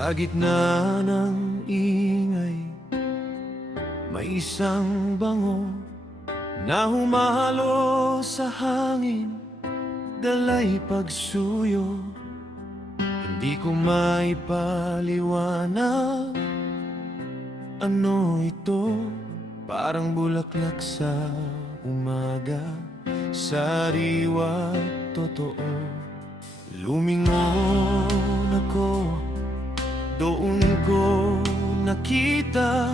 Sa gitna ng ingay, may isang bango na humahalo sa hangin, dalay pagsuyo. Hindi ko maipaliwanag ano ito, parang bulaklak sa umaga, sariwa totoo. Lumingon ako, doon ko nakita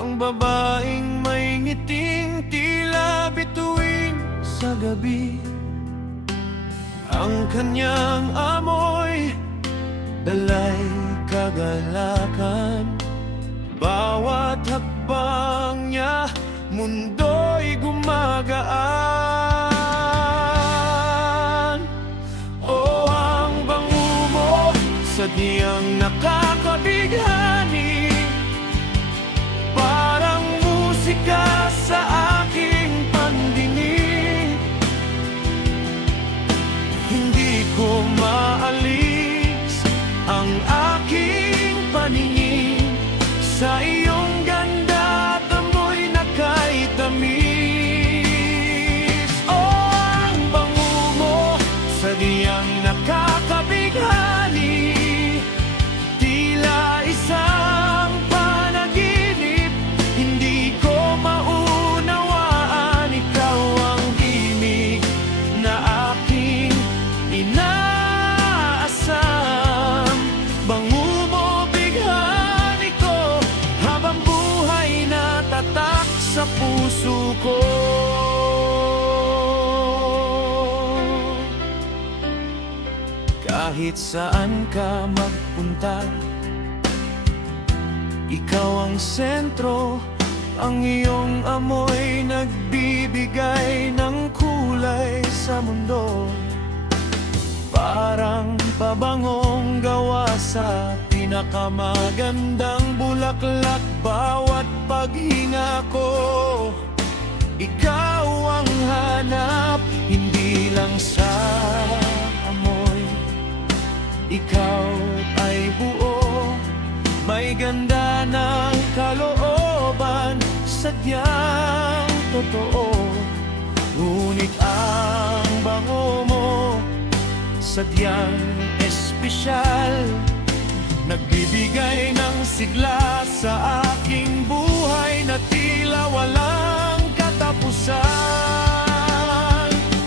ang babaeng may ngiting tila bituin sa gabi. Ang kanyang amoy, dalay kagalakan. Bawat hakbang niya, mundo'y gumagaan. O ang bango mo, sadyang nakakabighani, parang musika sa aking pandinig. Hindi ko maalis ang aking paningin sa iyong ganda at amoy na kay tamis. O ang bango mo, sadyang nakakabighani, tila isang panaginip. Hindi ko maunawaan, ikaw ang himig na aking inaasam. Bango mo, bighani ko, habang buhay na tatak sa puso ko. Kahit saan ka magpunta, ikaw ang sentro. Ang iyong amoy nagbibigay ng kulay sa mundo, parang pabangong gawa sa pinakamagandang bulaklak. Bawat paghinga ko, ikaw ang hanap. Hindi lang sa amoy, ikaw ay buo, may ganda ng kalooban, sadyang totoo. Ngunit ang bango mo, sadyang espesyal, nagbibigay ng sigla sa aking buhay na tila walang katapusan.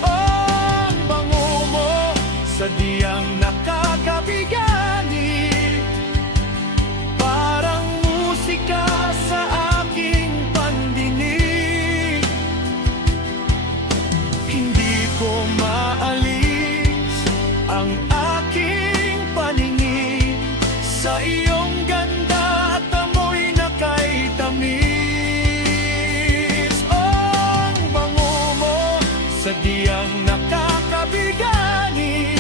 Oh, ang bango mo, sadyang nakakabigani, parang musika sa aking pandinig. Hindi ko maalis ang aking paningin sa iyong ganda at amoy na kay tamis. Oh, ang bango mo, sadyang nakakabigani,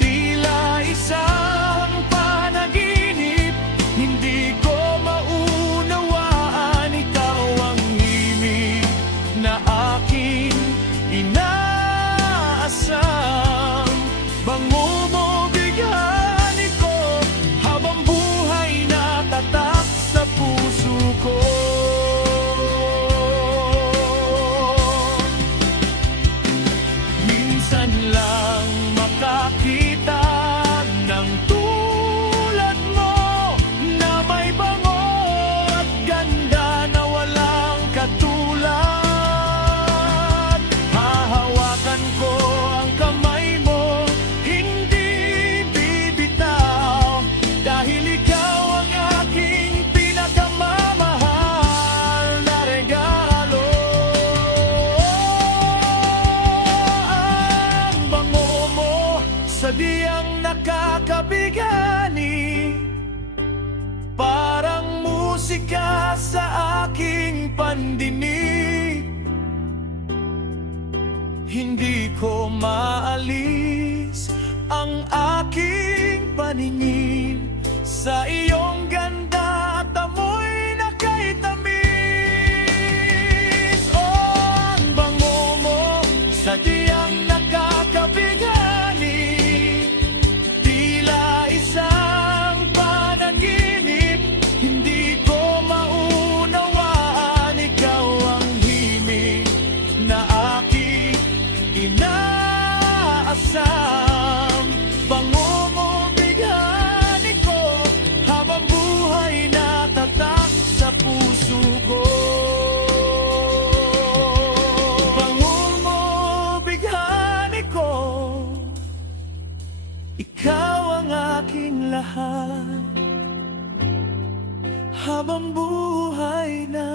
tila isang panaginip. Hindi ko maunawaan, ikaw ang himig na aking inaasam. Bango mo, bighani ko, habang buhay na tatak sa puso ko. Minsan lang makakita ng tulad mo, na may bango at ganda na walang katulad. Hahawakan ko ang kamay mo, hindi bibitaw, dahil ikaw ang aking pinakamamahal na regalo. Ang bango mo, sadyang nakakabigani, parang musika sa aking pandinig. Hindi ko maalis ang aking paningin sa iyong ganda at amoy na kay tamis. Oh, ang bango mo, sadyang nakakabigani, tila isang habang buhay na.